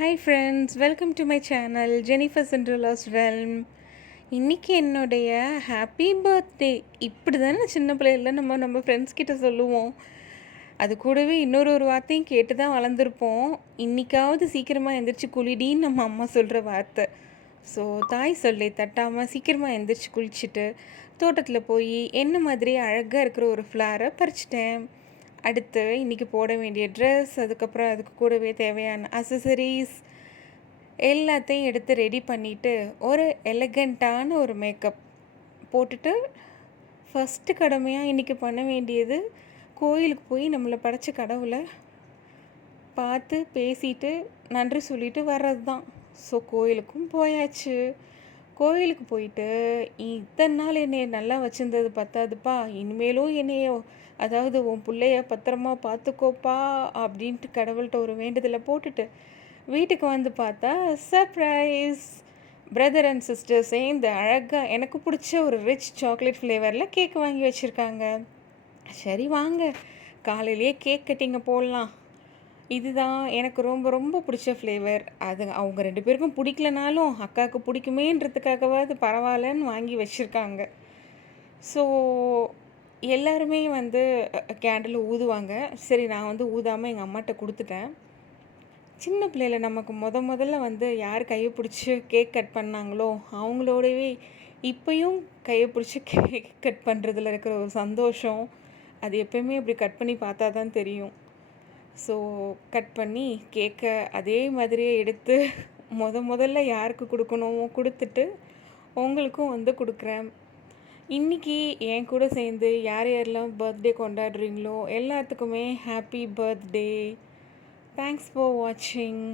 Hi friends, welcome to my channel Jennifer central's realm. இன்றைக்கி என்னுடைய happy birthday. இப்படி தானே சின்ன பிள்ளையில நம்ம ஃப்ரெண்ட்ஸ் கிட்ட சொல்லுவோம். அது கூடவே இன்னொரு வார்த்தையும் கேட்டு தான் வளர்ந்துருப்போம். இன்றைக்காவது சீக்கிரமாக எந்திரிச்சு குளிடின்னு நம்ம அம்மா சொல்கிற வார்த்தை. ஸோ தாய் சொல்லை தட்டாமல் சீக்கிரமாக எந்திரிச்சு குளிச்சுட்டு தோட்டத்தில் போய் என்ன மாதிரி அழகாக இருக்கிற ஒரு ஃப்ளாரை பறிச்சிட்டேன். அடுத்து இன்றைக்கி போட வேண்டிய ட்ரெஸ், அதுக்கப்புறம் அதுக்கு கூடவே தேவையான அசசரிஸ் எல்லாத்தையும் எடுத்து ரெடி பண்ணிவிட்டு ஒரு எலகண்ட்டான ஒரு மேக்கப் போட்டுட்டு ஃபஸ்ட்டு கடமையாக இன்றைக்கி பண்ண வேண்டியது கோயிலுக்கு போய் நம்மளை படைச்ச கடவுளை பார்த்து பேசிட்டு நன்றி சொல்லிட்டு வர்றது தான். ஸோ கோயிலுக்கும் போயாச்சு. கோயிலுக்கு போயிட்டு இத்தனை நாள் என்னைய நல்லா வச்சுருந்தது பத்தாதுப்பா, இனிமேலும் என்னைய அதாவது உன் பிள்ளைய பத்திரமா பார்த்துக்கோப்பா அப்படின்ட்டு கடவுள்கிட்ட ஒரு வேண்டுதலை போட்டுட்டு வீட்டுக்கு வந்து பார்த்தா சர்ப்ரைஸ்! பிரதர் அண்ட் சிஸ்டர் சேர்ந்து அழகாக எனக்கு பிடிச்ச ஒரு ரிச் சாக்லேட் ஃப்ளேவரில் கேக் வாங்கி வச்சுருக்காங்க. சரி வாங்க காலையிலேயே கேக் கட்டிங்க போடலாம். இதுதான் எனக்கு ரொம்ப ரொம்ப பிடிச்ச ஃப்ளேவர். அது அவங்க 2 பேருக்கும் பிடிக்கலனாலும் அக்காவுக்கு பிடிக்குமேன்றதுக்காகவாது பரவாயில்லன்னு வாங்கி வச்சுருக்காங்க. ஸோ எல்லாருமே வந்து கேண்டில் ஊதுவாங்க. சரி நான் வந்து ஊதாமல் எங்கள் அம்மாட்ட கொடுத்துட்டேன். சின்ன பிள்ளையில நமக்கு முதல்ல வந்து யார் கையை பிடிச்சி கேக் கட் பண்ணாங்களோ அவங்களோடவே இப்போயும் கையை பிடிச்சி கேக் கட் பண்ணுறதுல இருக்கிற ஒரு சந்தோஷம், அது எப்போயுமே அப்படி கட் பண்ணி பார்த்தா தான் தெரியும். ஸோ கட் பண்ணி கேக்கை அதே மாதிரியே எடுத்து முதல்ல யாருக்கு கொடுக்கணுமோ கொடுத்துட்டு உங்களுக்கும் வந்து கொடுக்குறேன். இன்றைக்கி என் கூட சேர்ந்து யார் யாரெல்லாம் பர்த்டே கொண்டாடுறீங்களோ எல்லாத்துக்குமே ஹாப்பி பர்த்டே. தேங்க்ஸ் ஃபார் வாட்சிங்.